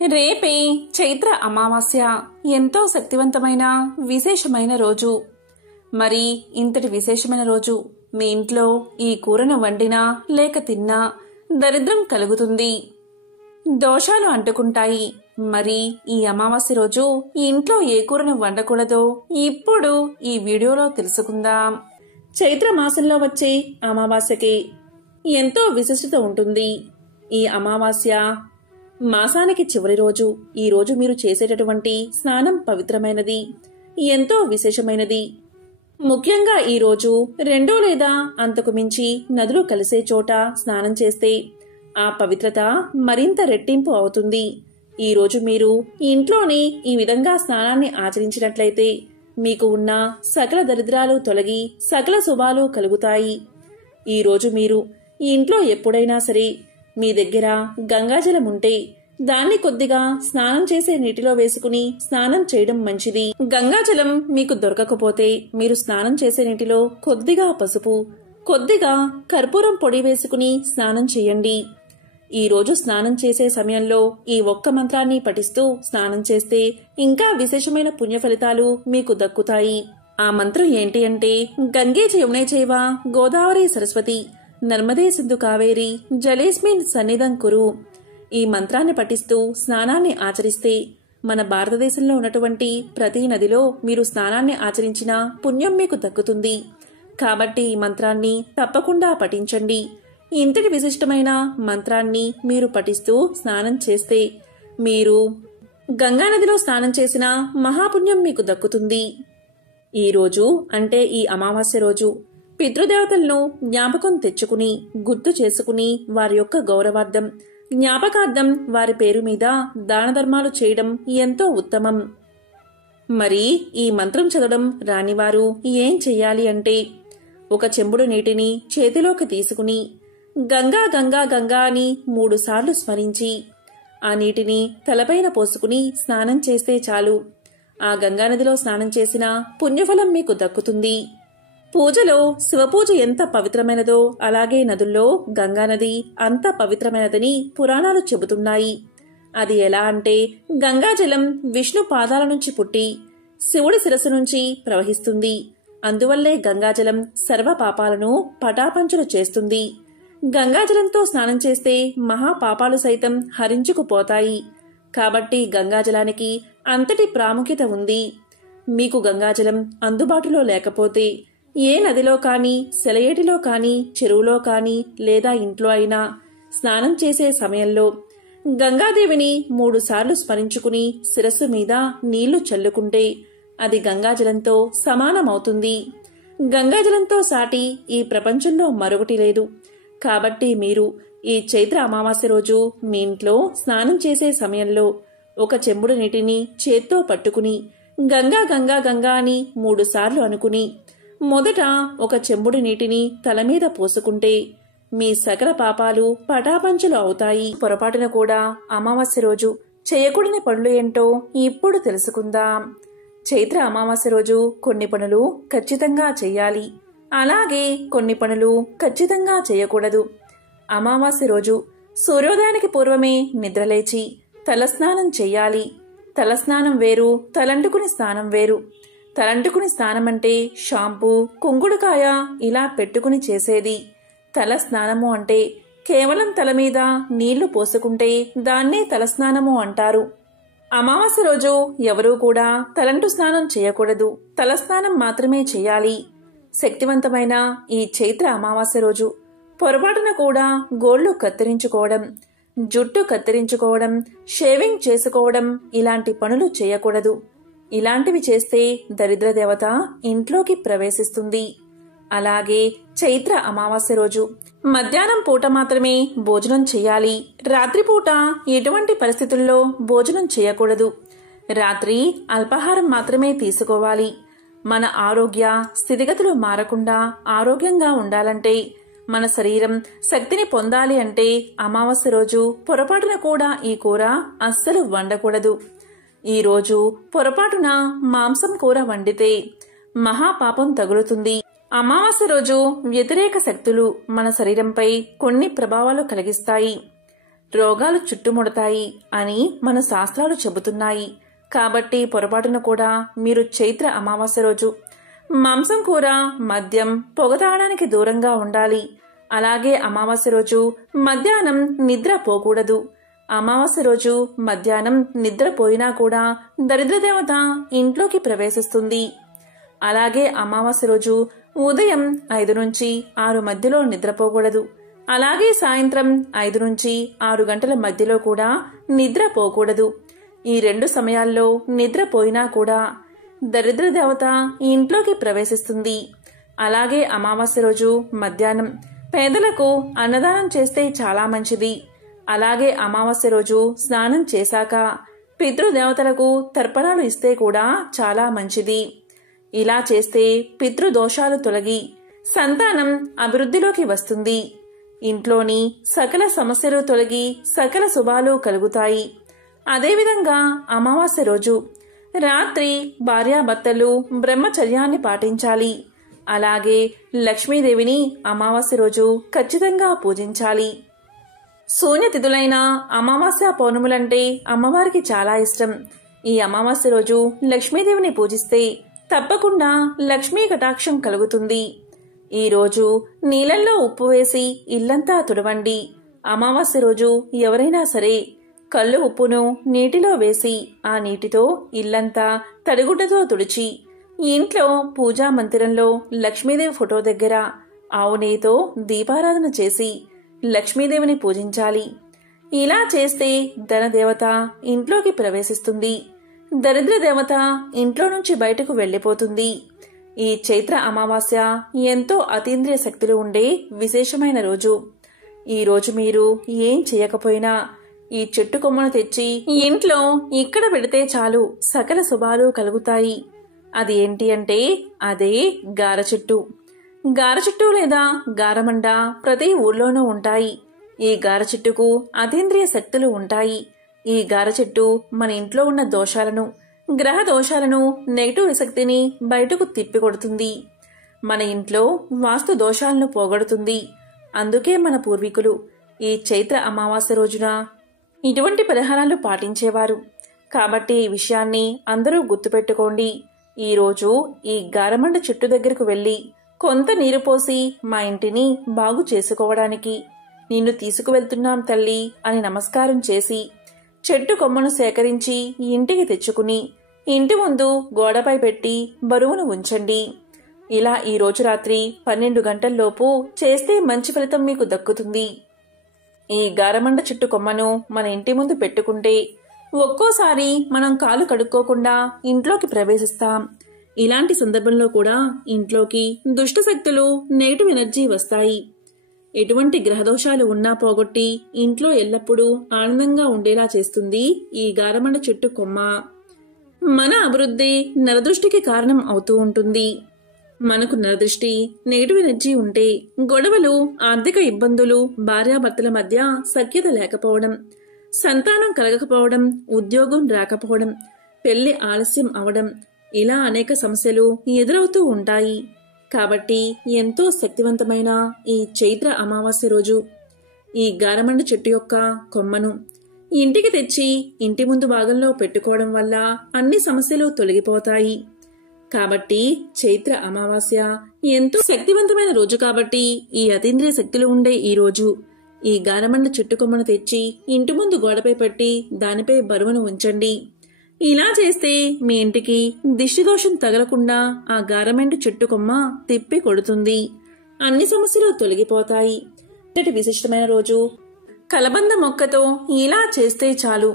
రేపే చైత్ర అమావాస్య. ఎంతో శక్తివంతమైన విశేషమైన రోజు. మరి ఇంతటి విశేషమైన రోజు మీ ఇంట్లో ఈ కూరను వండినా లేక తిన్నా దరిద్రం కలుగుతుంది, దోషాలు అంటుకుంటాయి. మరి ఈ అమావాస్య రోజు ఇంట్లో ఏ కూరను వండకూడదో ఇప్పుడు ఈ వీడియోలో తెలుసుకుందాం. చైత్ర మాసంలో వచ్చే అమావాస్యకి ఎంతో విశిష్టత ఉంటుంది. ఈ అమావాస్య మాసానికి చివరి రోజు. ఈ రోజు మీరు చేసేటటువంటి స్నానం పవిత్రమైనది, ఎంతో విశేషమైనది. ముఖ్యంగా ఈ రోజు 2 లేదా అంతకు మించి నదులు కలిసే చోట స్నానం చేస్తే ఆ పవిత్రత మరింత రెట్టింపు అవుతుంది. ఈ రోజు మీరు ఇంట్లోనే ఈ విధంగా స్నానాన్ని ఆచరించినట్లయితే మీకు ఉన్న సకల దరిద్రాలు తొలగి సకల శుభాలు కలుగుతాయి. ఈ రోజు మీరు ఇంట్లో ఎప్పుడైనా సరే మీ దగ్గర గంగాజలం ఉంటే దాన్ని కొద్దిగా స్నానం చేసే నీటిలో వేసుకుని స్నానం చేయడం మంచిది. గంగాజలం మీకు దొరకకపోతే మీరు స్నానం చేసే నీటిలో కొద్దిగా పసుపు, కొద్దిగా కర్పూరం పొడి వేసుకుని స్నానం చేయండి. ఈ రోజు స్నానం చేసే సమయంలో ఈ ఒక్క మంత్రాన్ని పఠిస్తూ స్నానం చేస్తే ఇంకా విశేషమైన పుణ్య ఫలితాలు మీకు దక్కుతాయి. ఆ మంత్రం ఏంటి అంటే, గంగే యమునే చైవ గోదావరి సరస్వతి నర్మదే సింధు కావేరి జలేస్మిన్ సన్నిధం కురు. ఈ మంత్రాన్ని పఠిస్తూ స్నానాన్ని ఆచరిస్తే మన భారతదేశంలో ఉన్నటువంటి ప్రతి నదిలో మీరు స్నానాన్ని ఆచరించిన పుణ్యం మీకు దక్కుతుంది. కాబట్టి ఈ మంత్రాన్ని తప్పకుండా పఠించండి. ఇంతటి విశిష్టమైన మంత్రాన్ని మీరు పఠిస్తూ స్నానం చేస్తే మీరు గంగానదిలో స్నానం చేసిన మహాపుణ్యం మీకు దక్కుతుంది. ఈ రోజు అంటే ఈ అమావాస్య రోజు పితృదేవతలను జ్ఞాపకం తెచ్చుకుని గుర్తు చేసుకుని వారి యొక్క గౌరవార్థం, జ్ఞాపకార్థం వారి పేరు మీద దాన ధర్మాలు చేయడం ఎంతో ఉత్తమం. మరి ఈ మంత్రం చదవడం రానివారు ఏం చెయ్యాలి అంటే, ఒక చెంబుడు నీటిని చేతిలోకి తీసుకుని గంగా గంగా గంగా అని 3 సార్లు స్మరించి ఆ నీటిని తలపైన పోసుకుని స్నానం చేస్తే చాలు. ఆ గంగానదిలో స్నానం చేసిన పుణ్యఫలం మీకు దక్కుతుంది. పూజలో శివపూజ ఎంత పవిత్రమైనదో అలాగే నదుల్లో గంగానది అంత పవిత్రమైనదని పురాణాలు చెబుతున్నాయి. అది ఎలా అంటే, గంగాజలం విష్ణు పాదాల నుంచి పుట్టి శివుడి శిరస్సు నుంచి ప్రవహిస్తుంది. అందువల్లే గంగాజలం సర్వ పాపాలను పటాపంచలు చేస్తుంది. గంగాజలంతో స్నానం చేస్తే మహాపాపాలు సైతం హరించుకుపోతాయి. కాబట్టి గంగాజలానికి అంతటి ప్రాముఖ్యత ఉంది. మీకు గంగాజలం అందుబాటులో లేకపోతే ఏ నదిలో కానీ, సెలయేటిలో కానీ, చెరువులో కానీ లేదా ఇంట్లో అయినా స్నానం చేసే సమయంలో గంగాదేవిని 3 సార్లు స్మరించుకుని శిరస్సు మీద నీళ్లు చల్లుకుంటే అది గంగాజలంతో సమానమవుతుంది. గంగాజలంతో సాటి ఈ ప్రపంచంలో మరొకటి లేదు. కాబట్టి మీరు ఈ చైత్ర అమావాస్య రోజు మీ ఇంట్లో స్నానం చేసే సమయంలో ఒక చెంబుడు నీటిని చేత్తో పట్టుకుని గంగా గంగా గంగా అని 3 సార్లు అనుకుని మొదట ఒక చెంబుడు నీటిని తల మీద పోసుకుంటే మీ సకల పాపాలు పటాపంచలు అవుతాయి. పొరపాటున కూడా అమావాస్య రోజు చేయకూడని పనులు ఏంటో ఇప్పుడు తెలుసుకుందాం. చైత్ర అమావాస్య రోజు కొన్ని పనులు ఖచ్చితంగా చెయ్యాలి, అలాగే కొన్ని పనులు ఖచ్చితంగా చేయకూడదు. అమావాస్య రోజు సూర్యోదయానికి పూర్వమే నిద్రలేచి తలస్నానం చెయ్యాలి. తలస్నానం వేరు, తలంటుకుని స్నానం వేరు. తలంటుకుని స్నానం అంటే షాంపూ, కుంకుడుకాయ ఇలా పెట్టుకుని చేసేది. తల స్నానము అంటే కేవలం తల మీద నీళ్లు పోసుకుంటే దాన్నే తలస్నానము అంటారు. అమావాస్య రోజు ఎవరూ కూడా తలంటు స్నానం చేయకూడదు, తలస్నానం మాత్రమే చేయాలి. శక్తివంతమైన ఈ చైత్ర అమావాస్య రోజు పొరపాటున కూడా గోళ్లు కత్తిరించుకోవడం, జుట్టు కత్తిరించుకోవడం, షేవింగ్ చేసుకోవడం ఇలాంటి పనులు చేయకూడదు. ఇలాంటివి చేస్తే దరిద్ర దేవత ఇంట్లోకి ప్రవేశిస్తుంది. అలాగే చైత్ర అమావాస్య రోజు మధ్యాహ్నం పూట మాత్రమే భోజనం చేయాలి. రాత్రిపూట ఎటువంటి పరిస్థితుల్లో భోజనం చేయకూడదు. రాత్రి అల్పాహారం మాత్రమే తీసుకోవాలి. మన ఆరోగ్య స్థితిగతులు మారకుండా ఆరోగ్యంగా ఉండాలంటే, మన శరీరం శక్తిని పొందాలి అంటే అమావాస్య రోజు పొరపాటున కూడా ఈ కూర అస్సలు వండకూడదు. ఈ రోజు పొరపాటున మాంసం కూర వండితే మహాపాపం తగులుతుంది. అమావాస్య రోజు వ్యతిరేక శక్తులు మన శరీరంపై కొన్ని ప్రభావాలు కలిగిస్తాయి. రోగాలు చుట్టుముడతాయి అని మన శాస్త్రాలు చెబుతున్నాయి. కాబట్టి పొరపాటున కూడా మీరు చైత్ర అమావాస్య రోజు మాంసం కూర, మద్యం, పొగ తాగడానికి దూరంగా ఉండాలి. అలాగే అమావాస్య రోజు మధ్యాహ్నం నిద్ర పోకూడదు. అమావాస్య రోజు మధ్యాహ్నం నిద్రపోయినా కూడా దరిద్ర దేవత ఇంట్లోకి ప్రవేశిస్తుంది. అలాగే అమావాస్య రోజు ఉదయం 5 నుంచి 6 మధ్యలో నిద్రపోకూడదు. అలాగే సాయంత్రం 5 నుంచి 6 గంటల మధ్యలో కూడా నిద్రపోకూడదు. ఈ 2 సమయాల్లో నిద్రపోయినా కూడా దరిద్ర దేవత ఇంట్లోకి ప్రవేశిస్తుంది. అలాగే అమావాస్య రోజు మధ్యాహ్నం పేదలకు అన్నదానం చేస్తే చాలా మంచిది. అలాగే అమావాస్య రోజు స్నానం చేశాక పితృదేవతలకు తర్పణాలు ఇస్తే కూడా చాలా మంచిది. ఇలా చేస్తే పితృదోషాలు తొలగి సంతానం అభివృద్ధిలోకి వస్తుంది. ఇంట్లోని సకల సమస్యలు తొలగి సకల శుభాలు కలుగుతాయి. అదేవిధంగా అమావాస్య రోజు రాత్రి భార్యాభర్తలు బ్రహ్మచర్యాన్ని పాటించాలి. అలాగే లక్ష్మీదేవిని అమావాస్య రోజు ఖచ్చితంగా పూజించాలి. శూన్యతిథులైన అమావాస్య పౌర్ణములంటే అమ్మవారికి చాలా ఇష్టం. ఈ అమావాస్య రోజు లక్ష్మీదేవిని పూజిస్తే తప్పకుండా లక్ష్మీ కటాక్షం కలుగుతుంది. ఈ రోజు నీళ్ళల్లో ఉప్పు వేసి ఇల్లంతా తుడవండి. అమావాస్య రోజు ఎవరైనా సరే కళ్ళు ఉప్పును నీటిలో వేసి ఆ నీటితో ఇల్లంతా తడిగుడ్డతో తుడిచి ఇంట్లో పూజా మందిరంలో లక్ష్మీదేవి ఫోటో దగ్గర ఆవు నెయ్యితో దీపారాధన చేసి లక్ష్మీదేవిని పూజించాలి. ఇలా చేస్తే ధనదేవత ఇంట్లోకి ప్రవేశిస్తుంది. దరిద్ర దేవత ఇంట్లో నుంచి బయటకు వెళ్లిపోతుంది. ఈ చైత్ర అమావాస్య ఎంతో అతీంద్రియ శక్తులు ఉండే విశేషమైన రోజు. ఈ రోజు మీరు ఏం చేయకపోయినా ఈ చెట్టు కొమ్మను తెచ్చి ఇంట్లో ఇక్కడ పెడితే చాలు సకల శుభాలు కలుగుతాయి. అది ఏంటి అంటే అదే గార చెట్టు. గార చెట్టు లేదా గారమండ ప్రతి ఊర్లోనూ ఉంటాయి. ఈ గార చెట్టుకు అతీంద్రియ శక్తులు ఉంటాయి. ఈ గార చెట్టు మన ఇంట్లో ఉన్న దోషాలను, గ్రహ దోషాలను, నెగటివ్ శక్తిని బయటకు తిప్పికొడుతుంది. మన ఇంట్లో వాస్తు దోషాలను పోగొడుతుంది. అందుకే మన పూర్వీకులు ఈ చైత్ర అమావాస్య రోజున ఇటువంటి పరిహారాలు పాటించేవారు. కాబట్టి ఈ విషయాన్ని అందరూ గుర్తుపెట్టుకోండి. ఈరోజు ఈ గారమండ చెట్టు దగ్గరకు వెళ్లి కొంత నీరు పోసి మా ఇంటిని బాగు చేసుకోవడానికి నిన్ను తీసుకువెళ్తున్నాం తల్లి అని నమస్కారం చేసి చెట్టు కొమ్మను సేకరించి ఇంటికి తెచ్చుకుని ఇంటి ముందు గోడపై పెట్టి బరువును ఉంచండి. ఇలా ఈ రోజు రాత్రి 12 గంటల్లోపు చేస్తే మంచి ఫలితం మీకు దక్కుతుంది. ఈ గారమండ చెట్టు కొమ్మను మన ఇంటి ముందు పెట్టుకుంటే ఒక్కోసారి మనం కాలు కడుక్కోకుండా ఇంట్లోకి ప్రవేశిస్తాం. ఇలాంటి సందర్భంలో కూడా ఇంట్లోకి దుష్ట శక్తులు, నెగటివ్ ఎనర్జీ వస్తాయి. ఎటువంటి గ్రహదోషాలు ఉన్నా పోగొట్టి ఇంట్లో ఎల్లప్పుడూ ఆనందంగా ఉండేలా చేస్తుంది ఈ గారమండ చెట్టు కొమ్మ. మన అభివృద్ధి నరదృష్టికి కారణం అవుతూ ఉంటుంది. మనకు నరదృష్టి, నెగటివ్ ఎనర్జీ ఉంటే గొడవలు, ఆర్థిక ఇబ్బందులు, భార్యాభర్తల మధ్య సఖ్యత లేకపోవడం, సంతానం కలగకపోవడం, ఉద్యోగం రాకపోవడం, పెళ్లి ఆలస్యం అవడం, ఇలా అనేక సమస్యలు ఎదురవుతూ ఉంటాయి. కాబట్టి ఎంతో శక్తివంతమైన ఈ చైత్ర అమావాస్య రోజు ఈ గారమండ చెట్టు యొక్క కొమ్మను ఇంటికి తెచ్చి ఇంటి ముందు భాగంలో పెట్టుకోవడం వల్ల అన్ని సమస్యలు తొలగిపోతాయి. కాబట్టి చైత్ర అమావాస్య ఎంతో శక్తివంతమైన రోజు. కాబట్టి ఈ అతీంద్రియ శక్తులు ఉండే ఈ రోజు ఈ గారమండ చెట్టు కొమ్మను తెచ్చి ఇంటి ముందు గోడపై పెట్టి దానిపై బరువును ఉంచండి. ఇలా చేస్తే మీ ఇంటికి దిష్టిదోషం తగలకుండా ఆ గారమండ చెట్టు కొమ్మ తిప్పి కొడుతుంది. అన్ని సమస్యలు తొలగిపోతాయి. విశిష్టమైన రోజు కలబంద మొక్కతో ఇలా చేస్తే చాలు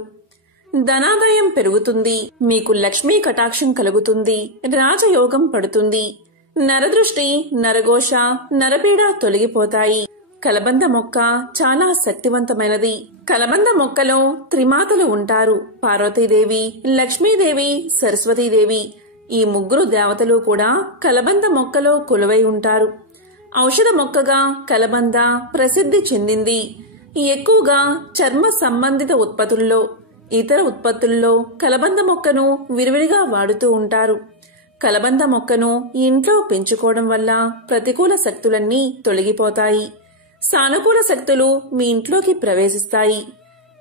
ధనాదాయం పెరుగుతుంది. మీకు లక్ష్మీ కటాక్షం కలుగుతుంది. రాజయోగం పడుతుంది. నరదృష్టి, నరఘోష, నరపీడ తొలగిపోతాయి. కలబంద మొక్క చాలా శక్తివంతమైనది. కలబంద మొక్కలో త్రిమాతలు ఉంటారు. పార్వతీదేవి, లక్ష్మీదేవి, సరస్వతీదేవి. ఈ ముగ్గురు దేవతలు కూడా కలబంద మొక్కలో కొలువై ఉంటారు. ఔషధ మొక్కగా కలబంద ప్రసిద్ధి చెందింది. ఎక్కువగా చర్మ సంబంధిత ఉత్పత్తుల్లో, ఇతర ఉత్పత్తుల్లో కలబంద మొక్కను విరివిరిగా వాడుతూ ఉంటారు. కలబంద మొక్కను ఇంట్లో పెంచుకోవడం వల్ల ప్రతికూల శక్తులన్నీ తొలగిపోతాయి. సానుకూల శక్తులు మీ ఇంట్లోకి ప్రవేశిస్తాయి.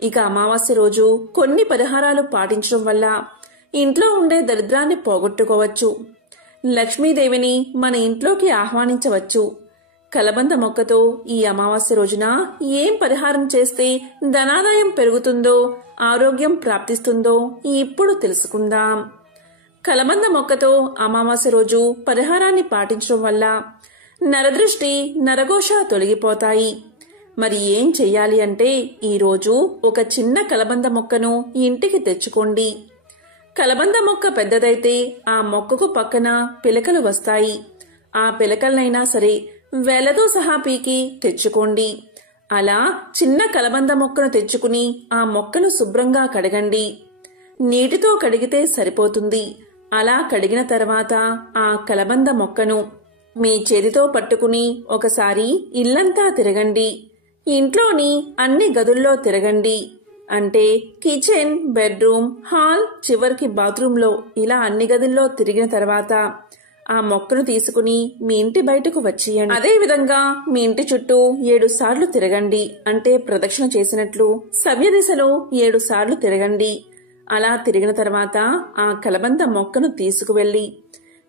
ఇక అమావాస్య రోజు కొన్ని పరిహారాలు పాటించడం వల్ల ఇంట్లో ఉండే దరిద్రాన్ని పోగొట్టుకోవచ్చు. లక్ష్మీదేవిని మన ఇంట్లోకి ఆహ్వానించవచ్చు. కలబంద మొక్కతో ఈ అమావాస్య రోజున ఏం పరిహారం చేస్తే ధనాదాయం పెరుగుతుందో, ఆరోగ్యం ప్రాప్తిస్తుందో ఇప్పుడు తెలుసుకుందాం. కలబంద మొక్కతో అమావాస్య రోజు పరిహారాన్ని పాటించడం వల్ల నరదృష్టి, నరఘోష తొలగిపోతాయి. మరి ఏం చెయ్యాలి అంటే ఈరోజు ఒక చిన్న కలబంద మొక్కను ఇంటికి తెచ్చుకోండి. కలబంద మొక్క పెద్దదైతే ఆ మొక్కకు పక్కన పిలకలు వస్తాయి. ఆ పిలకలనైనా సరే వేలతో సహా పీకి తెచ్చుకోండి. అలా చిన్న కలబంద మొక్కను తెచ్చుకుని ఆ మొక్కను శుభ్రంగా కడగండి. నీటితో కడిగితే సరిపోతుంది. అలా కడిగిన తర్వాత ఆ కలబంద మొక్కను మీ చేతితో పట్టుకుని ఒకసారి ఇల్లంతా తిరగండి. ఇంట్లోని అన్ని గదుల్లో తిరగండి. అంటే కిచెన్, బెడ్రూమ్, హాల్, చివరికి బాత్రూంలో ఇలా అన్ని గదుల్లో తిరిగిన తర్వాత ఆ మొక్కను తీసుకుని మీ ఇంటి బయటకు వచ్చేయండి. అదే విధంగా మీ ఇంటి చుట్టూ 7 సార్లు తిరగండి. అంటే ప్రదక్షిణ చేసినట్లు సవ్య దిశలో 7 సార్లు తిరగండి. అలా తిరిగిన తర్వాత ఆ కలబంద మొక్కను తీసుకువెళ్లి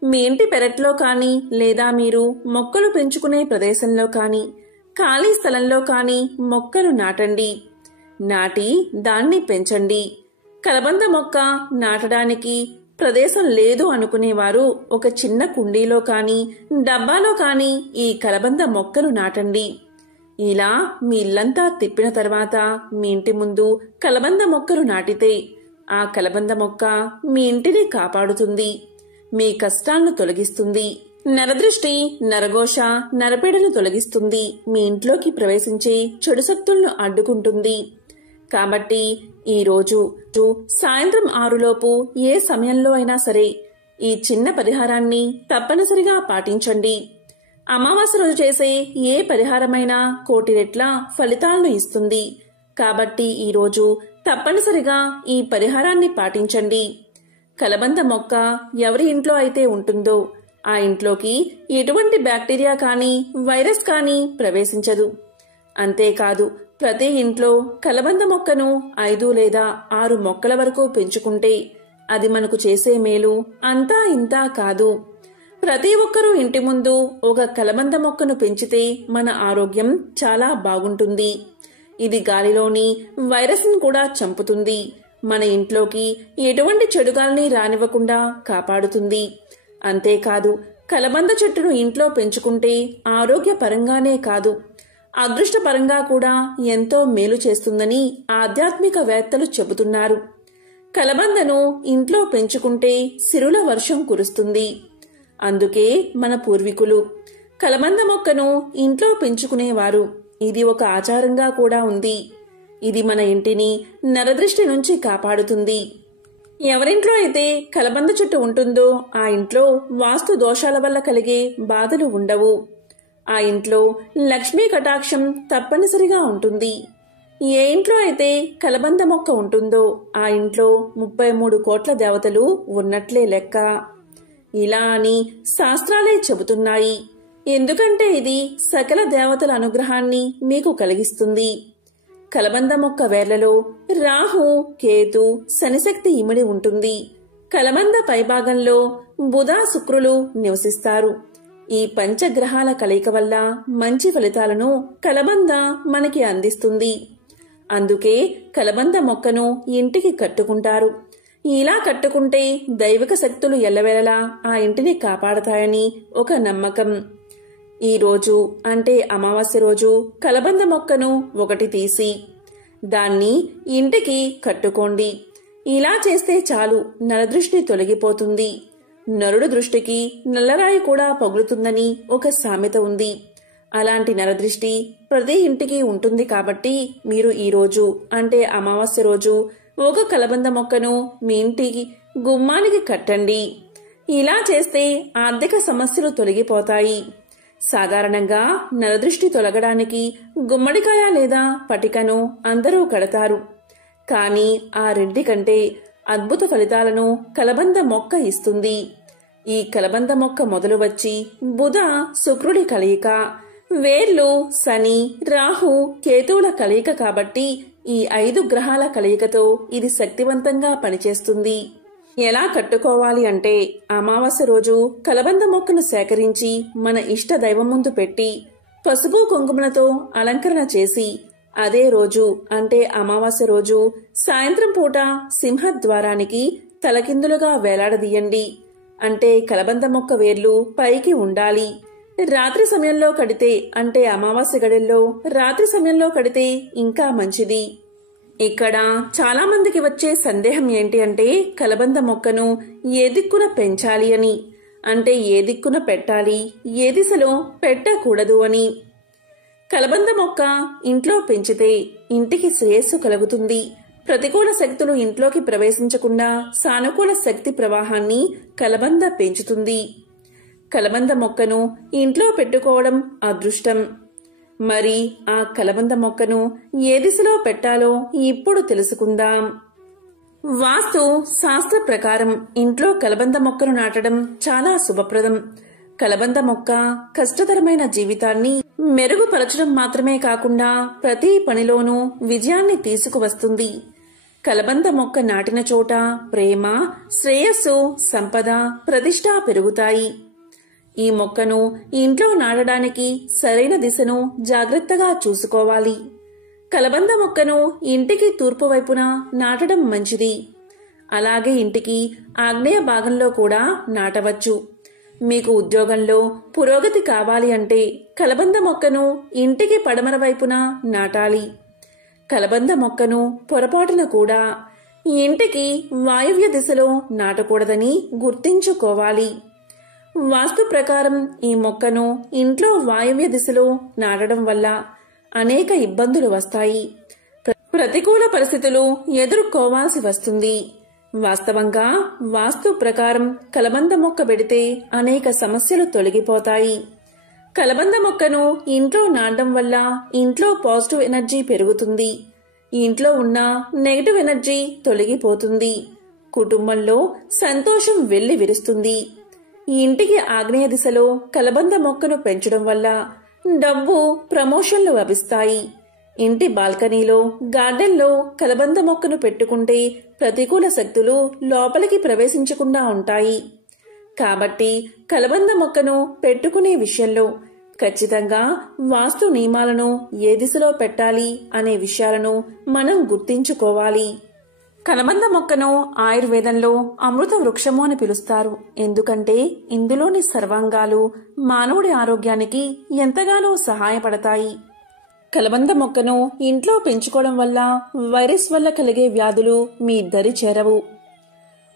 మీ ఇంటి పెరట్లో కానీ లేదా మీరు మొక్కలు పెంచుకునే ప్రదేశంలో కానీ ఖాళీ స్థలంలో కానీ మొక్కలు నాటండి. నాటి దాన్ని పెంచండి. కలబంద మొక్క నాటడానికి ప్రదేశం లేదు అనుకునేవారు ఒక చిన్న కుండీలో కానీ డబ్బాలో కానీ ఈ కలబంద మొక్కలు నాటండి. ఇలా మీ ఇల్లంతా తిప్పిన తర్వాత మీ ఇంటి ముందు కలబంద మొక్కలు నాటితే ఆ కలబంద మొక్క మీ ఇంటిని కాపాడుతుంది. మీ కష్టాలను తొలగిస్తుంది. నరదృష్టి, నరఘోష, నరపీడను తొలగిస్తుంది. మీ ఇంట్లోకి ప్రవేశించే చెడు శక్తులను అడ్డుకుంటుంది. కాబట్టి ఈరోజు సాయంత్రం 6లోపు ఏ సమయంలో అయినా సరే ఈ చిన్న పరిహారాన్ని తప్పనిసరిగా పాటించండి. అమావాస్య రోజు చేసే ఏ పరిహారమైనా 1,000 రెట్ల ఫలితాలను ఇస్తుంది. కాబట్టి ఈరోజు తప్పనిసరిగా ఈ పరిహారాన్ని పాటించండి. కలబంద మొక్క ఎవరి ఇంట్లో అయితే ఉంటుందో ఆ ఇంట్లోకి ఎటువంటి బ్యాక్టీరియా కానీ వైరస్ కానీ ప్రవేశించదు. అంతేకాదు ప్రతి ఇంట్లో కలబంద మొక్కను 5 లేదా 6 మొక్కల వరకు పెంచుకుంటే అది మనకు చేసే మేలు అంతా ఇంతా కాదు. ప్రతి ఒక్కరూ ఇంటి ముందు ఒక కలబంద మొక్కను పెంచితే మన ఆరోగ్యం చాలా బాగుంటుంది. ఇది గాలిలోని వైరస్ ను కూడా చంపుతుంది. మన ఇంట్లోకి ఎటువంటి చెడుగాల్ని రానివ్వకుండా కాపాడుతుంది. అంతేకాదు కలబంద చెట్టును ఇంట్లో పెంచుకుంటే ఆరోగ్యపరంగానే కాదు అదృష్టపరంగా కూడా ఎంతో మేలు చేస్తుందని ఆధ్యాత్మికవేత్తలు చెబుతున్నారు. కలబందను ఇంట్లో పెంచుకుంటే సిరుల వర్షం కురుస్తుంది. అందుకే మన పూర్వీకులు కలబంద మొక్కను ఇంట్లో పెంచుకునేవారు. ఇది ఒక ఆచారంగా కూడా ఉంది. ఇది మన ఇంటిని నరదృష్టి నుంచి కాపాడుతుంది. ఎవరింట్లో అయితే కలబంద చెట్టు ఉంటుందో ఆ ఇంట్లో వాస్తు దోషాల వల్ల కలిగే బాధలు ఉండవు. ఆ ఇంట్లో లక్ష్మీ కటాక్షం తప్పనిసరిగా ఉంటుంది. ఏ ఇంట్లో అయితే కలబంద మొక్క ఉంటుందో ఆ ఇంట్లో 33 కోట్ల దేవతలు ఉన్నట్లే లెక్క. ఇలా అని శాస్త్రాలే చెబుతున్నాయి. ఎందుకంటే ఇది సకల దేవతల అనుగ్రహాన్ని మీకు కలిగిస్తుంది. కలబంద మొక్క వేర్లలో రాహు, కేతు, శనిశక్తి ఇమిడి ఉంటుంది. కలబంద పైభాగంలో బుధ, శుక్రులు నివసిస్తారు. ఈ పంచగ్రహాల కలయిక వల్ల మంచి ఫలితాలను కలబంద మనకి అందిస్తుంది. అందుకే కలబంద మొక్కను ఇంటికి కట్టుకుంటారు. ఇలా కట్టుకుంటే దైవిక శక్తులు ఎల్లవేళలా ఆ ఇంటిని కాపాడతాయని ఒక నమ్మకం. ఈ రోజు అంటే అమావాస్య రోజు కలబంద మొక్కను ఒకటి తీసి దాన్ని ఇంటికి కట్టుకోండి. ఇలా చేస్తే చాలు నరదృష్టి తొలగిపోతుంది. నరుడు దృష్టికి నల్లరాయి కూడా పగులుతుందని ఒక సామెత ఉంది. అలాంటి నరదృష్టి ప్రతి ఇంటికి ఉంటుంది. కాబట్టి మీరు ఈ రోజు అంటే అమావాస్య రోజు ఒక కలబంద మొక్కను మీ ఇంటికి గుమ్మానికి కట్టండి. ఇలా చేస్తే ఆర్థిక సమస్యలు తొలగిపోతాయి. సాధారణంగా నరదృష్టి తొలగడానికి గుమ్మడికాయ లేదా పటికను అందరూ కడతారు. కానీ ఆ రెండి కంటే అద్భుత ఫలితాలను కలబంద మొక్క ఇస్తుంది. ఈ కలబంద మొక్క మొదలు వచ్చి బుధ, శుక్రుడి కలయిక, వేర్లు శని, రాహు, కేతువుల కలయిక కాబట్టి ఈ 5 గ్రహాల కలయికతో ఇది శక్తివంతంగా పనిచేస్తుంది. ఎలా కట్టుకోవాలి అంటే, అమావాస్య రోజు కలబంద మొక్కను సేకరించి మన ఇష్ట దైవం ముందు పెట్టి పసుపు కుంకుమలతో అలంకరణ చేసి అదే రోజు అంటే అమావాస్య రోజు సాయంత్రం పూట సింహద్వారానికి తలకిందులుగా వేలాడదీయండి. అంటే కలబంద మొక్క వేర్లు పైకి ఉండాలి. రాత్రి సమయంలో కడితే అంటే అమావాస్య గడిల్లో రాత్రి సమయంలో కడితే ఇంకా మంచిది. ఇక్కడ చాలా మందికి వచ్చే సందేహం ఏంటి అంటే, కలబంద మొక్కను ఏ దిక్కున పెంచాలి అని, అంటే ఏ దిక్కున పెట్టాలి, ఏ దిశలో పెట్టకూడదు అని. కలబంద మొక్క ఇంట్లో పెంచితే ఇంటికి శ్రేయస్సు కలుగుతుంది. ప్రతికూల శక్తులు ఇంట్లోకి ప్రవేశించకుండా సానుకూల శక్తి ప్రవాహాన్ని కలబంద పెంచుతుంది. కలబంద మొక్కను ఇంట్లో పెట్టుకోవడం అదృష్టం. మరి ఆ కలబంద మొక్కను ఏ దిశలో పెట్టాలో ఇప్పుడు తెలుసుకుందాం. వాస్తు శాస్త్ర ప్రకారం ఇంట్లో కలబంద మొక్కను నాటడం చాలా శుభప్రదం. కలబంద మొక్క కష్టతరమైన జీవితాన్ని మెరుగుపరచడం మాత్రమే కాకుండా ప్రతి పనిలోనూ విజయాన్ని తీసుకువస్తుంది. కలబంద మొక్క నాటిన చోట ప్రేమ, శ్రేయస్సు, సంపద, ప్రతిష్ట పెరుగుతాయి. ఈ మొక్కను ఇంట్లో నాటడానికి సరైన దిశను జాగ్రత్తగా చూసుకోవాలి. కలబంద మొక్కను ఇంటికి తూర్పు వైపున నాటడం మంచిది. అలాగే ఇంటికి ఆగ్నేయ భాగంలో కూడా నాటవచ్చు. మీకు ఉద్యోగంలో పురోగతి కావాలి అంటే కలబంద మొక్కను ఇంటికి పడమర వైపున నాటాలి. కలబంద మొక్కను పొరపాటున కూడా ఇంటికి వాయువ్య దిశలో నాటకూడదని గుర్తించుకోవాలి. వాస్తు ప్రకారం ఈ మొక్కను ఇంట్లో వాయువ్య దిశలో నాటడం వల్ల అనేక ఇబ్బందులు వస్తాయి. ప్రతికూల పరిస్థితులు ఎదుర్కోవాల్సి వస్తుంది. వాస్తవంగా వాస్తు ప్రకారం కలబంద మొక్క పెడితే అనేక సమస్యలు తొలగిపోతాయి. కలబంద మొక్కను ఇంట్లో నాటడం వల్ల ఇంట్లో పాజిటివ్ ఎనర్జీ పెరుగుతుంది. ఇంట్లో ఉన్న నెగటివ్ ఎనర్జీ తొలగిపోతుంది. కుటుంబంలో సంతోషం వెల్లి విరుస్తుంది. ఇంటికి ఆగ్నేయ దిశలో కలబంద మొక్కను పెంచడం వల్ల డబ్బు, ప్రమోషన్లు లభిస్తాయి. ఇంటి బాల్కనీలో, గార్డెన్లో కలబంద మొక్కను పెట్టుకుంటే ప్రతికూల శక్తులు లోపలికి ప్రవేశించకుండా ఉంటాయి. కాబట్టి కలబంద మొక్కను పెట్టుకునే విషయంలో ఖచ్చితంగా వాస్తు నియమాలను ఏ దిశలో పెట్టాలి అనే విషయాలను మనం గుర్తించుకోవాలి. కలబంద మొక్కను ఆయుర్వేదంలో అమృత వృక్షము అని పిలుస్తారు. ఎందుకంటే ఇందులోని సర్వాంగాలు మానవుడి ఆరోగ్యానికి ఎంతగానో సహాయపడతాయి. కలబంద మొక్కను ఇంట్లో పెంచుకోవడం వల్ల వైరస్ వల్ల కలిగే వ్యాధులు మీ దరి చేరవు.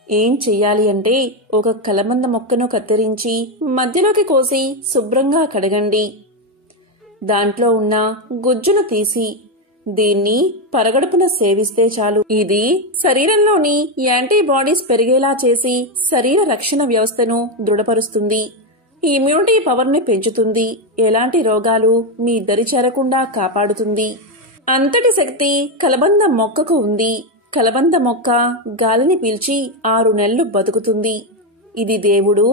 ఏం చెయ్యాలి అంటే, ఒక కలబంద మొక్కను కత్తిరించి మధ్యలోకి కోసి శుభ్రంగా కడగండి. దాంట్లో ఉన్న గుజ్జును తీసి దీన్ని పరగడుపున సేవిస్తే చాలు. ఇది శరీరంలోని యాంటీబాడీస్ పెరిగేలా చేసి శరీర రక్షణ వ్యవస్థను దృఢపరుస్తుంది. ఇమ్యూనిటీ పవర్ ని పెంచుతుంది. ఎలాంటి రోగాలు మీ దరి చేరకుండా కాపాడుతుంది. అంతటి శక్తి కలబంద మొక్కకు ఉంది. కలబంద మొక్క గాలిని పీల్చి 6 నెలలు బతుకుతుంది. ఇది దేవుడు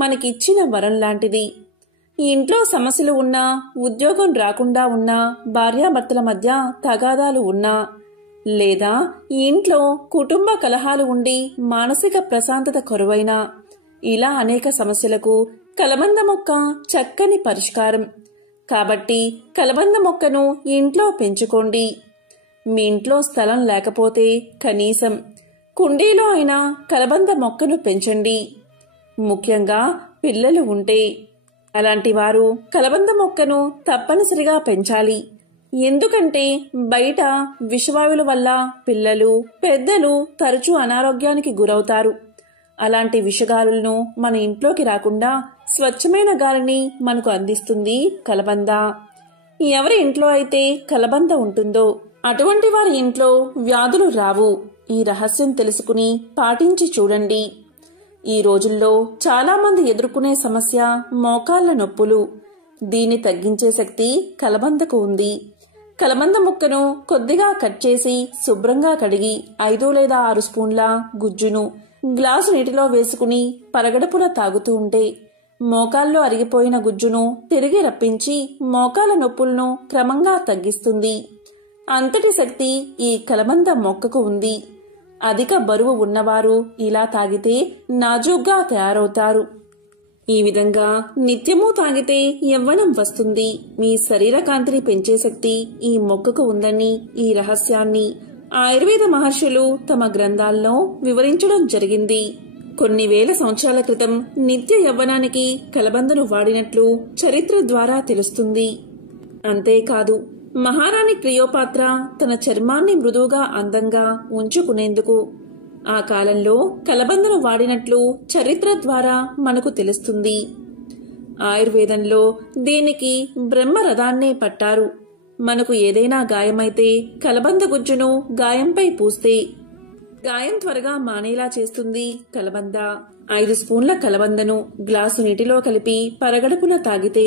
మనకిచ్చిన వరం లాంటిది. ఇంట్లో సమస్యలు ఉన్నా, ఉద్యోగం రాకుండా ఉన్నా, భార్యాభర్తల మధ్య తగాదాలు ఉన్నా, లేదా ఇంట్లో కుటుంబ కలహాలు ఉండి మానసిక ప్రశాంతత కొరవైనా, ఇలా అనేక సమస్యలకు కలబంద మొక్క చక్కని పరిష్కారం. కాబట్టి కలబంద మొక్కను ఇంట్లో పెంచుకోండి. మీ ఇంట్లో స్థలం లేకపోతే కనీసం కుండీలో అయినా కలబంద మొక్కను పెంచండి. ముఖ్యంగా పిల్లలు ఉంటే అలాంటి వారు కలబంద మొక్కను తప్పనిసరిగా పెంచాలి. ఎందుకంటే బయట విషవాయువుల వల్ల పిల్లలు, పెద్దలు తరచూ అనారోగ్యానికి గురవుతారు. అలాంటి విషగాలులను మన ఇంట్లోకి రాకుండా స్వచ్ఛమైన గాలిని మనకు అందిస్తుంది కలబంద. ఎవరి ఇంట్లో అయితే కలబంద ఉంటుందో అటువంటి వారి ఇంట్లో వ్యాధులు రావు. ఈ రహస్యం తెలుసుకుని పాటించి చూడండి. ఈ రోజుల్లో చాలా మంది ఎదుర్కొనే సమస్య మోకాళ్ల నొప్పులు. దీన్ని తగ్గించే శక్తి కలబందకు ఉంది. కలబంద ముక్కను కొద్దిగా కట్ చేసి శుభ్రంగా కడిగి 5 లేదా 6 స్పూన్ల గుజ్జును గ్లాసు నీటిలో వేసుకుని పరగడుపున తాగుతూ ఉంటే మోకాల్లో అరిగిపోయిన గుజ్జును తిరిగి రప్పించి మోకాల నొప్పులను క్రమంగా తగ్గిస్తుంది. అంతటి శక్తి ఈ కలబంద మొక్కకు ఉంది. అధిక బరువు ఉన్నవారు ఇలా తాగితే నాజూగ్గా తయారవుతారు. ఈ విధంగా నిత్యము తాగితే యవ్వనం వస్తుంది. మీ శరీర కాంతిని పెంచే శక్తి ఈ మొక్కకు ఉందని, ఈ రహస్యాన్ని ఆయుర్వేద మహర్షులు తమ గ్రంథాల్లో వివరించడం జరిగింది. కొన్ని వేల సంవత్సరాల క్రితం నిత్య యవ్వనానికి కలబందను వాడినట్లు చరిత్ర ద్వారా తెలుస్తుంది. అంతేకాదు, మహారాణి క్లియోపాత్ర తన చర్మాన్ని మృదువుగా అందంగా ఉంచుకునేందుకు ఆ కాలంలో కలబందను వాడినట్లు చరిత్ర ద్వారా మనకు తెలుస్తుంది. ఆయుర్వేదంలో దీనికి బ్రహ్మరథాన్నే పట్టారు. మనకు ఏదైనా గాయమైతే కలబంద గుజ్జును గాయంపై పూస్తే గాయం త్వరగా మానేలా చేస్తుంది కలబంద. 5 స్పూన్ల కలబందను గ్లాసు నీటిలో కలిపి పరగడుపున తాగితే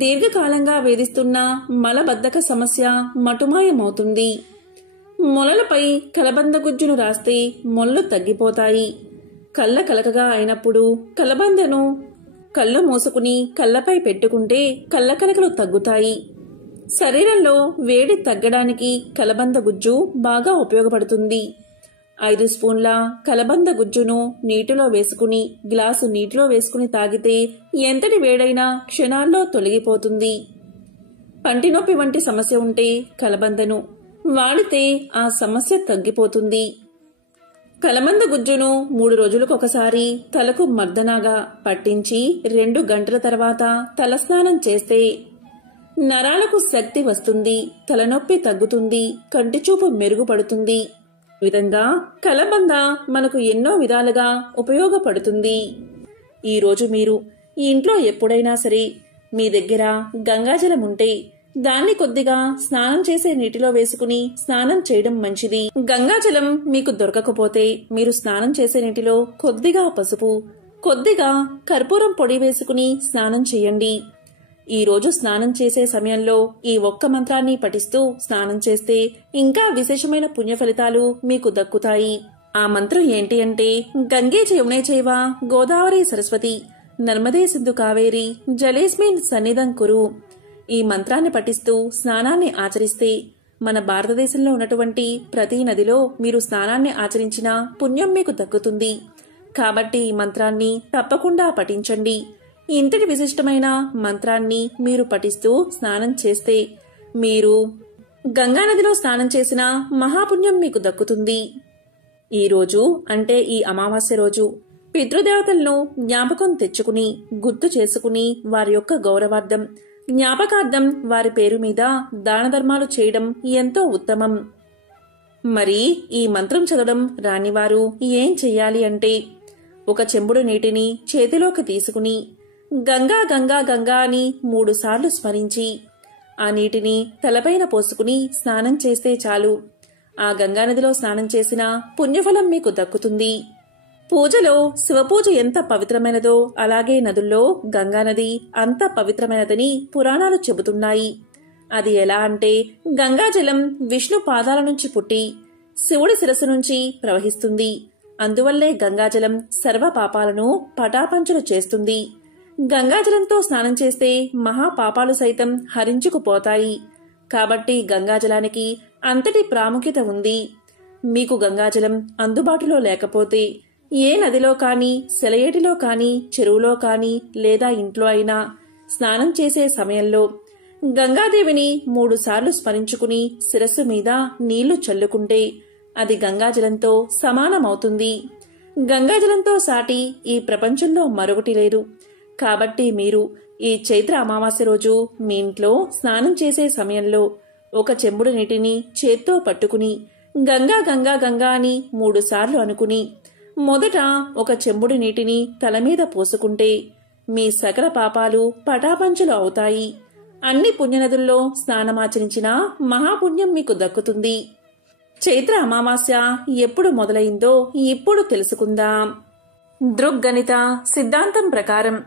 దీర్ఘకాలంగా వేధిస్తున్న మలబద్ధక సమస్య మటుమాయమవుతుంది. మొలలపై కలబంద గుజ్జును రాస్తే మొలలు తగ్గిపోతాయి. కళ్ళ కలకగా అయినప్పుడు కలబందను కళ్ళు మూసుకుని కళ్ళపై పెట్టుకుంటే కళ్ళ కలకలు తగ్గుతాయి. శరీరంలో వేడి తగ్గడానికి కలబంద గుజ్జు బాగా ఉపయోగపడుతుంది. 5 స్పూన్ల కలబంద గుజ్జును నీటిలో వేసుకుని గ్లాసు నీటిలో వేసుకుని తాగితే ఎంతటి వేడైనా క్షణాల్లో తొలగిపోతుంది. పంటి నొప్పి వంటి సమస్య ఉంటే కలబందను వాడితే ఆ సమస్య తగ్గిపోతుంది. కలబంద గుజ్జును 3 రోజులకొకసారి తలకు మర్దనాగా పట్టించి 2 గంటల తర్వాత తలస్నానం చేస్తే నరాలకు శక్తి వస్తుంది, తలనొప్పి తగ్గుతుంది, కంటిచూపు మెరుగుపడుతుంది. ఈ విధంగా కలబంద మనకు ఎన్నో విధాలుగా ఉపయోగపడుతుంది. ఈరోజు మీరు ఈ ఇంట్లో ఎప్పుడైనా సరే మీ దగ్గర గంగాజలం ఉంటే దాన్ని కొద్దిగా స్నానం చేసే నీటిలో వేసుకుని స్నానం చేయడం మంచిది. గంగాజలం మీకు దొరకకపోతే మీరు స్నానం చేసే నీటిలో కొద్దిగా పసుపు, కొద్దిగా కర్పూరం పొడి వేసుకుని స్నానం చేయండి. ఈ రోజు స్నానం చేసే సమయంలో ఈ ఒక్క మంత్రాన్ని పఠిస్తూ స్నానం చేస్తే ఇంకా విశేషమైన పుణ్య ఫలితాలు మీకు దక్కుతాయి. ఆ మంత్రం ఏంటి అంటే, గంగే యమునే చైవ గోదావరి సరస్వతి నర్మదే సింధు కావేరి జలేస్మిన్ సన్నిధం కురు. ఈ మంత్రాన్ని పఠిస్తూ స్నానాన్ని ఆచరిస్తే మన భారతదేశంలో ఉన్నటువంటి ప్రతి నదిలో మీరు స్నానాన్ని ఆచరించిన పుణ్యం మీకు దక్కుతుంది. కాబట్టి ఈ మంత్రాన్ని తప్పకుండా పఠించండి. ఇంతటి విశిష్టమైన మంత్రాన్ని మీరు పఠిస్తూ స్నానం చేస్తే మీరు గంగానదిలో స్నానం చేసిన మహాపుణ్యం మీకు దక్కుతుంది. ఈ రోజు అంటే ఈ అమావాస్య రోజు పితృదేవతలను జ్ఞాపకం తెచ్చుకుని గుర్తు చేసుకుని వారి యొక్క గౌరవార్థం జ్ఞాపకార్థం వారి పేరు మీద దాన ధర్మాలు చేయడం ఎంతో ఉత్తమం. మరి ఈ మంత్రం చదవడం రానివారు ఏం చెయ్యాలి అంటే, ఒక చెంబుడు నీటిని చేతిలోకి తీసుకుని గంగా గంగా గంగా అని 3 సార్లు స్మరించి ఆ నీటిని తలపైన పోసుకుని స్నానం చేస్తే చాలు. ఆ గంగానదిలో స్నానం చేసిన పుణ్యఫలం మీకు దక్కుతుంది. పూజలో శివపూజ ఎంత పవిత్రమైనదో అలాగే నదుల్లో గంగానది అంత పవిత్రమైనదని పురాణాలు చెబుతున్నాయి. అది ఎలా అంటే, గంగాజలం విష్ణు పాదాల నుంచి పుట్టి శివుడి శిరస్సు నుంచి ప్రవహిస్తుంది. అందువల్లే గంగాజలం సర్వ పాపాలను పటాపంచలు చేస్తుంది. గంగాజలంతో స్నానం చేస్తే మహాపాపాలు సైతం హరించుకుపోతాయి. కాబట్టి గంగాజలానికి అంతటి ప్రాముఖ్యత ఉంది. మీకు గంగాజలం అందుబాటులో లేకపోతే ఏ నదిలో కాని, సెలయేటిలో కాని, చెరువులో కాని లేదా ఇంట్లో అయినా స్నానం చేసే సమయంలో గంగాదేవిని 3 సార్లు స్మరించుకుని శిరస్సు మీద నీళ్లు చల్లుకుంటే అది గంగాజలంతో సమానమవుతుంది. గంగాజలంతో సాటి ఈ ప్రపంచంలో మరొకటి లేదు. కాబట్టి మీరు ఈ చైత్ర అమావాస్య రోజు మీ ఇంట్లో స్నానం చేసే సమయంలో ఒక చెంబుడు నీటిని చేత్తో పట్టుకుని గంగా గంగా గంగా అని 3 సార్లు అనుకుని మొదట ఒక చెంబుడు నీటిని తల మీద పోసుకుంటే మీ సకల పాపాలు పటాపంచలు అవుతాయి. అన్ని పుణ్యనదుల్లో స్నానమాచరించిన మహాపుణ్యం మీకు దక్కుతుంది. చైత్ర అమావాస్య ఎప్పుడు మొదలైందో ఇప్పుడు తెలుసుకుందాం. దృగ్గణిత సిద్ధాంతం ప్రకారం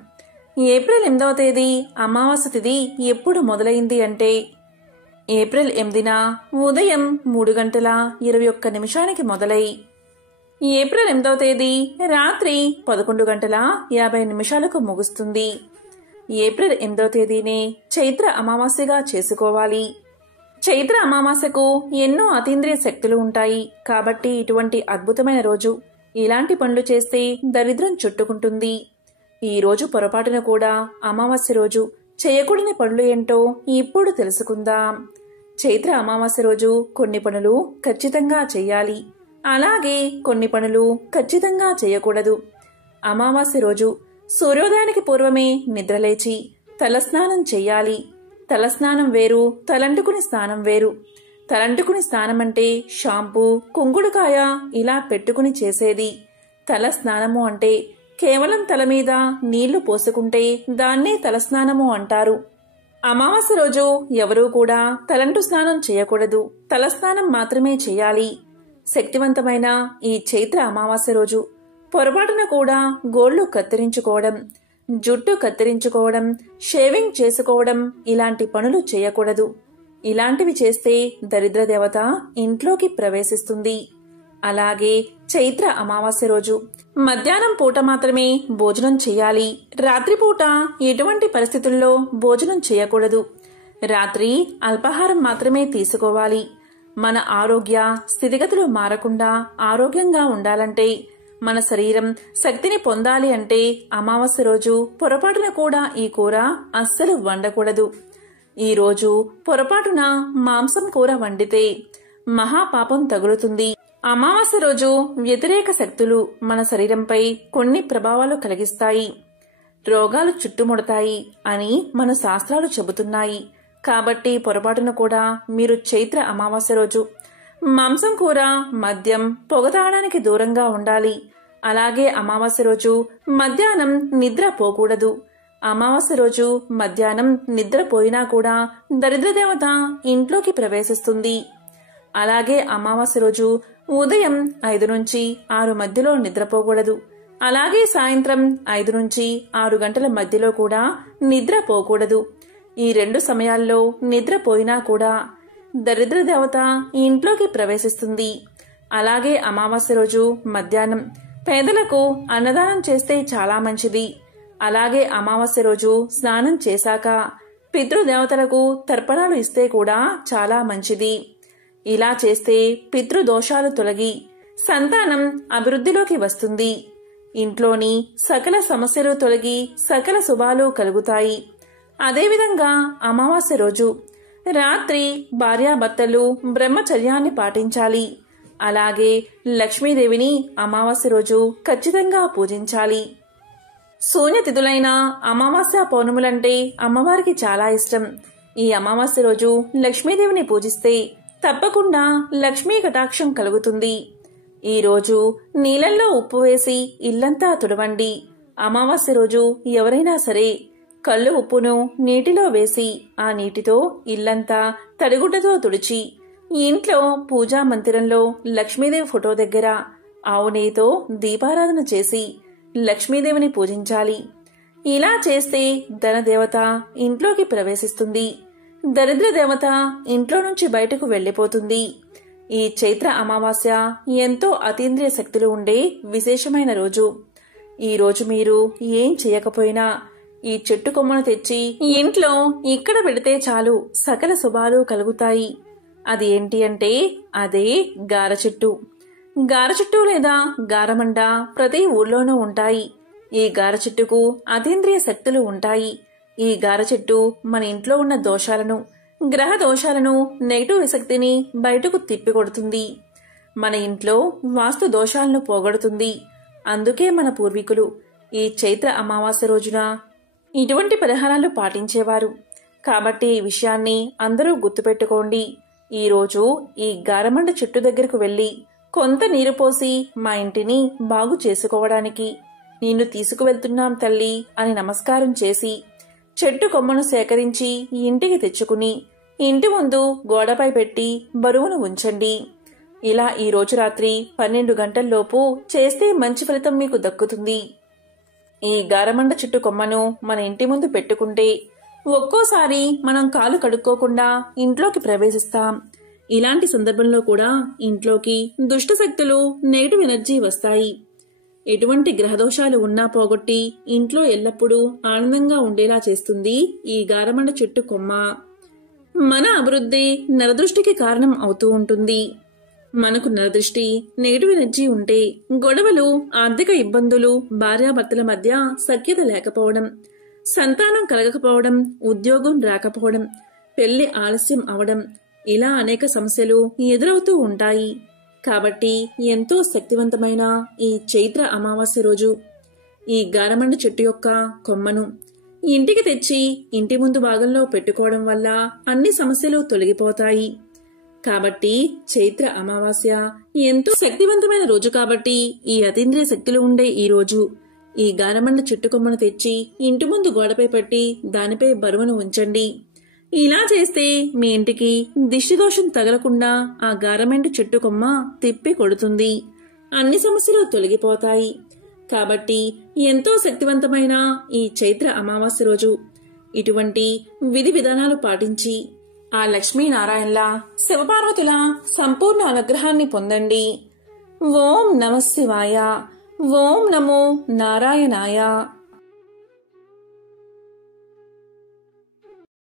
ఏప్రిల్ 8వ తేదీ అమావాస్య తిథి ఎప్పుడు మొదలైంది అంటే, ఏప్రిల్ 8న ఉదయం 3:21 మొదలై ఏప్రిల్ 8వ తేదీ రాత్రి 11:50 ముగుస్తుంది. ఏప్రిల్ 8వ తేదీనే చైత్ర అమావాస్యగా చేసుకోవాలి. చైత్ర అమావాస్యకు ఎన్నో అతీంద్రియ శక్తులు ఉంటాయి కాబట్టి ఇటువంటి అద్భుతమైన రోజు ఇలాంటి పనులు చేస్తే దరిద్రం చుట్టుకుంటుంది. ఈ రోజు పొరపాటున కూడా అమావాస్య రోజు చేయకూడని పనులు ఏంటో ఇప్పుడు తెలుసుకుందాం. చైత్ర అమావాస్య రోజు కొన్ని పనులు ఖచ్చితంగా చెయ్యాలి, అలాగే కొన్ని పనులు ఖచ్చితంగా చేయకూడదు. అమావాస్య రోజు సూర్యోదయానికి పూర్వమే నిద్రలేచి తలస్నానం చెయ్యాలి. తలస్నానం వేరు, తలంటుకుని స్నానం వేరు. తలంటుకుని స్నానం అంటే షాంపూ, కుంకుడుకాయ ఇలా పెట్టుకుని చేసేది. తల స్నానము అంటే కేవలం తల మీద నీళ్లు పోసుకుంటే దాన్నే తలస్నానము అంటారు. అమావాస్య రోజు ఎవరూ కూడా తలంటు స్నానం చేయకూడదు, తలస్నానం మాత్రమే చేయాలి. శక్తివంతమైన ఈ చైత్ర అమావాస్య రోజు పొరపాటున కూడా గోళ్లు కత్తిరించుకోవడం, జుట్టు కత్తిరించుకోవడం, షేవింగ్ చేసుకోవడం ఇలాంటి పనులు చేయకూడదు. ఇలాంటివి చేస్తే దరిద్ర దేవత ఇంట్లోకి ప్రవేశిస్తుంది. అలాగే చైత్ర అమావాస్య రోజు మధ్యాహ్నం పూట మాత్రమే భోజనం చేయాలి. రాత్రిపూట ఎటువంటి పరిస్థితుల్లో భోజనం చేయకూడదు. రాత్రి అల్పాహారం మాత్రమే తీసుకోవాలి. మన ఆరోగ్య స్థితిగతులు మారకుండా ఆరోగ్యంగా ఉండాలంటే, మన శరీరం శక్తిని పొందాలి అంటే అమావాస్య రోజు పొరపాటున కూడా ఈ కూర అస్సలు వండకూడదు. ఈ రోజు పొరపాటున మాంసం కూర వండితే మహాపాపం తగులుతుంది. అమావాస్య రోజు వ్యతిరేక శక్తులు మన శరీరంపై కొన్ని ప్రభావాలు కలిగిస్తాయి, రోగాలు చుట్టుముడతాయి అని మన శాస్త్రాలు చెబుతున్నాయి. కాబట్టి పొరపాటున కూడా మీరు చైత్ర అమావాస్య రోజు మాంసం కూర, మద్యం, పొగ తాగడానికి దూరంగా ఉండాలి. అలాగే అమావాస్య రోజు మధ్యాహ్నం నిద్ర పోకూడదు. అమావాస్య రోజు మధ్యాహ్నం నిద్రపోయినా కూడా దరిద్రదేవత ఇంట్లోకి ప్రవేశిస్తుంది. అలాగే అమావాస్య రోజు ఉదయం 5 నుంచి 6 మధ్యలో నిద్రపోకూడదు. అలాగే సాయంత్రం 5 నుంచి 6 గంటల మధ్యలో కూడా నిద్రపోకూడదు. ఈ 2 సమయాల్లో నిద్రపోయినా కూడా దరిద్ర దేవత ఇంట్లోకి ప్రవేశిస్తుంది. అలాగే అమావాస్య రోజు మధ్యాహ్నం పేదలకు అన్నదానం చేస్తే చాలా మంచిది. అలాగే అమావాస్య రోజు స్నానం చేశాక పితృదేవతలకు తర్పణాలు ఇస్తే కూడా చాలా మంచిది. ఇలా చేస్తే పితృదోషాలు తొలగి సంతానం అభివృద్ధిలోకి వస్తుంది. ఇంట్లోని సకల సమస్యలు తొలగి సకల శుభాలు కలుగుతాయి. అదేవిధంగా అమావాస్య రోజు రాత్రి భార్యాభర్తలు బ్రహ్మచర్యాన్ని పాటించాలి. అలాగే లక్ష్మీదేవిని అమావాస్య రోజు ఖచ్చితంగా పూజించాలి. శూన్యతిథులైన అమావాస్య పౌర్ణములంటే అమ్మవారికి చాలా ఇష్టం. ఈ అమావాస్య రోజు లక్ష్మీదేవిని పూజిస్తే తప్పకుండా లక్ష్మీ కటాక్షం కలుగుతుంది. ఈ రోజు నీళ్ళల్లో ఉప్పు వేసి ఇల్లంతా తుడవండి. అమావాస్య రోజు ఎవరైనా సరే కళ్ళు ఉప్పును నీటిలో వేసి ఆ నీటితో ఇల్లంతా తడిగుడ్డతో తుడిచి ఇంట్లో పూజా మందిరంలో లక్ష్మీదేవి ఫోటో దగ్గర ఆవు నెయ్యితో దీపారాధన చేసి లక్ష్మీదేవిని పూజించాలి. ఇలా చేస్తే ధనదేవత ఇంట్లోకి ప్రవేశిస్తుంది. దరిద్ర దేవత ఇంట్లో నుంచి బయటకు వెళ్లిపోతుంది. ఈ చైత్ర అమావాస్య ఎంతో అతీంద్రియ శక్తులు ఉండే విశేషమైన రోజు. ఈ రోజు మీరు ఏం చేయకపోయినా ఈ చెట్టు కొమ్మను తెచ్చి ఇంట్లో ఇక్కడ పెడితే చాలు సకల శుభాలు కలుగుతాయి. అది ఏంటి అంటే అదే గార చెట్టు. గార చెట్టు లేదా గారమండ ప్రతి ఊర్లోనూ ఉంటాయి. ఈ గార చెట్టుకు అతీంద్రియ శక్తులు ఉంటాయి. ఈ గార చెట్టు మన ఇంట్లో ఉన్న దోషాలను, గ్రహ దోషాలను, నెగటివ్ శక్తిని బయటకు తిప్పికొడుతుంది. మన ఇంట్లో వాస్తు దోషాలను పోగొడుతుంది. అందుకే మన పూర్వీకులు ఈ చైత్ర అమావాస్య రోజున ఇటువంటి పరిహారాలు పాటించేవారు. కాబట్టి ఈ విషయాన్ని అందరూ గుర్తుపెట్టుకోండి. ఈ రోజు ఈ గారమండ చెట్టు దగ్గరకు వెళ్లి కొంత నీరు పోసి మా ఇంటిని బాగు చేసుకోవడానికి నిన్ను తీసుకువెళ్తున్నాం తల్లి అని నమస్కారం చేసి చెట్టు కొమ్మను సేకరించి ఇంటికి తెచ్చుకుని ఇంటి ముందు గోడపై పెట్టి బరువును ఉంచండి. ఇలా ఈ రోజు రాత్రి 12 గంటల్లోపు చేస్తే మంచి ఫలితం మీకు దక్కుతుంది. ఈ గారమండ చెట్టు కొమ్మను మన ఇంటి ముందు పెట్టుకుంటే ఒక్కోసారి మనం కాలు కడుక్కోకుండా ఇంట్లోకి ప్రవేశిస్తాం. ఇలాంటి సందర్భంలో కూడా ఇంట్లోకి దుష్ట శక్తులు, నెగటివ్ ఎనర్జీ వస్తాయి. ఎటువంటి గ్రహదోషాలు ఉన్నా పోగొట్టి ఇంట్లో ఎల్లప్పుడూ ఆనందంగా ఉండేలా చేస్తుంది ఈ గారమండ చెట్టు కొమ్మ. మన అభివృద్ధి నరదృష్టికి కారణం అవుతూ ఉంటుంది. మనకు నరదృష్టి, నెగిటివ్ ఎనర్జీ ఉంటే గొడవలు, ఆర్థిక ఇబ్బందులు, భార్యాభర్తల మధ్య సఖ్యత లేకపోవడం, సంతానం కలగకపోవడం, ఉద్యోగం రాకపోవడం, పెళ్లి ఆలస్యం అవడం, ఇలా అనేక సమస్యలు ఎదురవుతూ ఉంటాయి. కాబట్టి ఎంతో శక్తివంతమైన ఈ చైత్ర అమావాస్య రోజు ఈ గారమండ చెట్టు యొక్క కొమ్మను ఇంటికి తెచ్చి ఇంటి ముందు భాగంలో పెట్టుకోవడం వల్ల అన్ని సమస్యలు తొలగిపోతాయి. కాబట్టి చైత్ర అమావాస్య ఎంతో శక్తివంతమైన రోజు కాబట్టి ఈ అతీంద్రియ శక్తులు ఉండే ఈ రోజు ఈ గారమండ చెట్టు కొమ్మను తెచ్చి ఇంటి ముందు గోడపై పెట్టి దానిపై బరువును ఉంచండి. ఇలా చేస్తే మీ ఇంటికి దిష్టిదోషం తగలకుండా ఆ గారమండ చెట్టు కొమ్మ తిప్పి కొడుతుంది. అన్ని సమస్యలు తొలగిపోతాయి. కాబట్టి ఎంతో శక్తివంతమైన ఈ చైత్ర అమావాస్య రోజు ఇటువంటి విధి విధానాలు పాటించి ఆ లక్ష్మీనారాయణల, శివపార్వతుల సంపూర్ణ అనుగ్రహాన్ని పొందండి. ఓం నమః శివాయ. ఓం నమో నారాయణాయ.